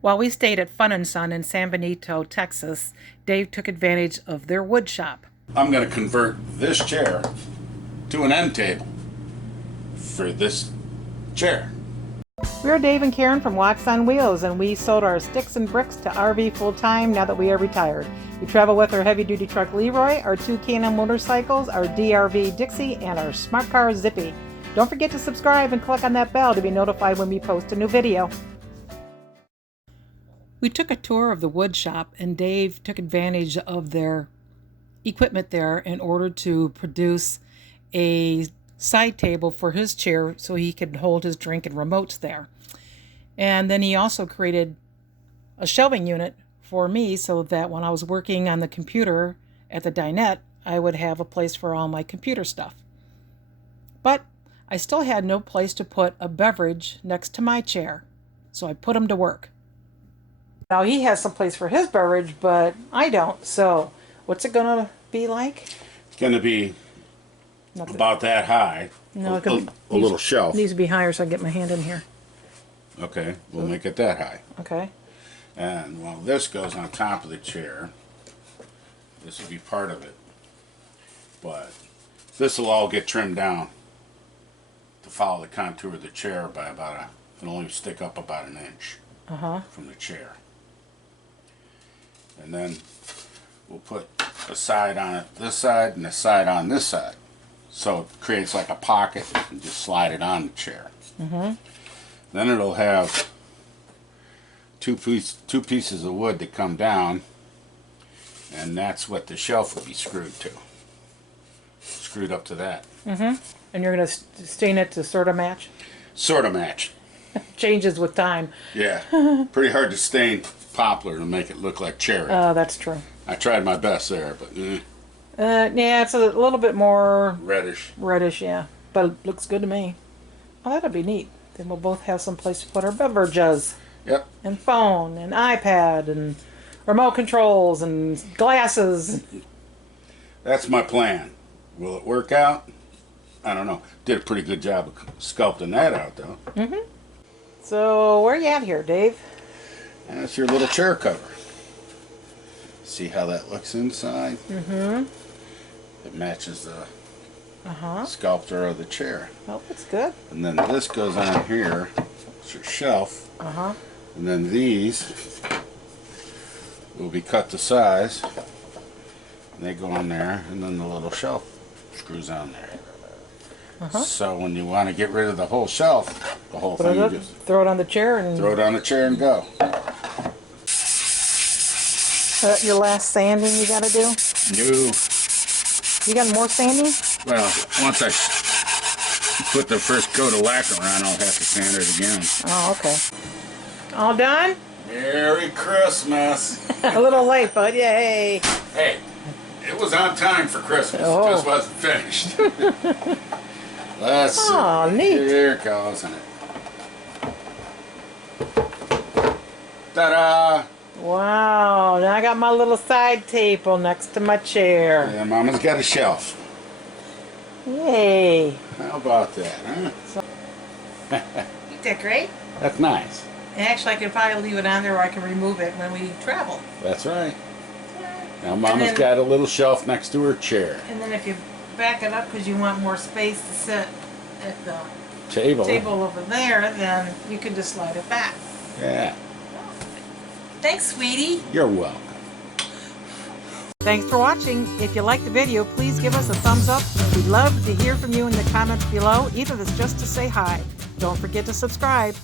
While we stayed at Fun and Son in San Benito, Texas, Dave took advantage of their wood shop. I'm going to convert this chair to an end table for this chair. We're Dave and Karen from Walks on Wheels, and we sold our sticks and bricks to RV full-time now that we are retired. We travel with our heavy-duty truck Leroy, our 2 Can-Am motorcycles, our DRV Dixie, and our smart car Zippy. Don't forget to subscribe and click on that bell to be notified when we post a new video. We took a tour of the wood shop, and Dave took advantage of their equipment there in order to produce a side table for his chair so he could hold his drink and remotes there. And then he also created a shelving unit for me so that when I was working on the computer at the dinette, I would have a place for all my computer stuff. But I still had no place to put a beverage next to my chair, so I put him to work. Now he has some place for his beverage, but I don't. So what's it gonna be like? It's going to be about that high. No, a little shelf. Needs to be higher so I can get my hand in here. Okay, we'll make it that high. Okay. And while this goes on top of the chair, this will be part of it. But this will all get trimmed down to follow the contour of the chair by it'll only stick up about 1 inch from the chair. And then we'll put a side on it this side and a side on this side. So it creates like a pocket and just slide it on the chair. Then it'll have two pieces of wood that come down, and that's what the shelf will be screwed to. Screwed up to that. And you're going to stain it to sort of match? Sort of match. Changes with time. Yeah. Pretty hard to stain poplar to make it look like cherry. Oh, that's true. I tried my best there, but yeah, it's a little bit more reddish. reddish, yeah. But it looks good to me. Oh, that'll be neat. Then we'll both have some place to put our beverages. Yep. And phone, and iPad, and remote controls, and glasses. That's my plan. Will it work out? I don't know. Did a pretty good job of sculpting that out, though. So, where are you at here, Dave? That's your little chair cover. See how that looks inside? It matches the sculpture of the chair. Oh, that's good. And then this goes on here. It's your shelf. And then these will be cut to size. And they go on there, and then the little shelf screws on there. So when you want to get rid of the whole shelf, the whole thing, you just throw it on the chair and throw it on the chair and go. Your last sanding you got to do? No. You got more sanding? Well, once I put the first coat of lacquer on, I'll have to sand it again. Oh, okay. All done? Merry Christmas. A little late, bud. Yay. Hey, it was on time for Christmas. Oh. It just wasn't finished. Let's see. Oh, neat. Here it goes, isn't it? Ta-da! Wow. Now I got my little side table next to my chair. And Mama's got a shelf. Yay. How about that, huh? You did great. That's nice. And actually, I could probably leave it on there or I can remove it when we travel. That's right. Now Mama's got a little shelf next to her chair. And then if you back it up because you want more space to sit at the Table. table over there, then you can just slide it back. Yeah. Thanks, sweetie. You're welcome. Thanks for watching. If you liked the video, please give us a thumbs up. We'd love to hear from you in the comments below, even if it's just to say hi. Don't forget to subscribe.